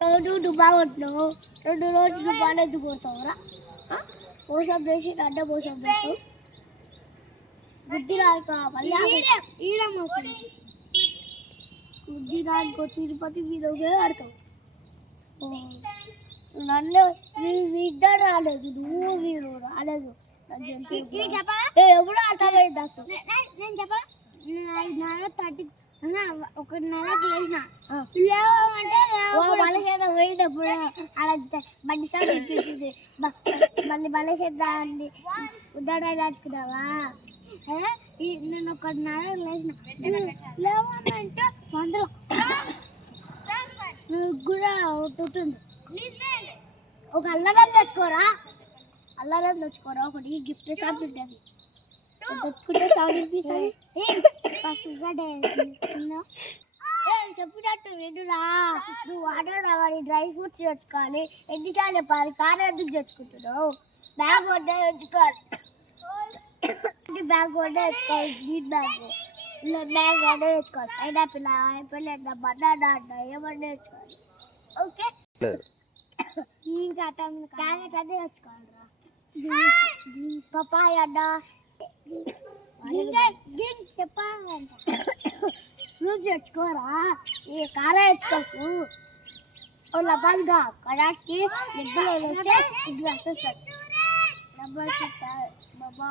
రోజు డుబ్బా కొట్టినావు 2 రోజులు డుబ్బాలు ఎందుకు కొడతావురా? మోసం చేసి గడ్డ మోసం చేస్తావు. బుద్ధి రాక మళ్ళీ ఈడ మోసం బుద్ధి రానుకో తిరుపతి మీద ఆడతావు. నన్ను ఇద్దరు రాలేదు, నువ్వు మీరు రాలేదు. ఎప్పుడు అర్థమైంది నాకు. నేను చెప్పా 30 1:30కి లేచిన లేవంటే బలసేద పోయినప్పుడు అలా బండి సార్ ఎక్కింది. మళ్ళీ బలసేద అండి ఉడ్డాడా దాచుకున్నావా? నేను 1:30కి లేచిన లేవనంటే మందులో కూడా ఉంటుండు. ఒక అల్లరం తెచ్చుకోరా, అల్లరం తెచ్చుకోరా. ఒకటి గిఫ్ట్ షాప్ ఉంటుంది, తెచ్చుకుంటే సౌండ్ వినిపిస్తుంది. చెప్పినట్టు వినురా. నువ్వు ఆర్డర్ రావాలి, డ్రై ఫ్రూట్స్ తెచ్చుకోవాలి. ఎన్నిసార్లు చెప్పాలి? కార్ ఎందుకు తెచ్చుకుంటున్నావు? బ్యాగ్ వడ్డే తెచ్చుకోవాలి, బ్యాగ్ వడ్డే తెచ్చుకోవాలి. గ్రీన్ బ్యాగ్ బ్యాగ్ వడ్డే తెచ్చుకోవాలి. పైనాపిల్ యాపిల్ అంట, బనానా అంట, ఏమన్నా తెచ్చుకోవాలి. ఓకే, ఇంకా క్యారెట్ అదే తెచ్చుకోవాలిరా. పపాయ అడ్డ చెప్పాలంట. నువ్వు తెచ్చుకోరా, ఈ కార తెచ్చుకోకు. డబ్బాలుగా కడాకి డబ్బులు వేస్తే డబ్బా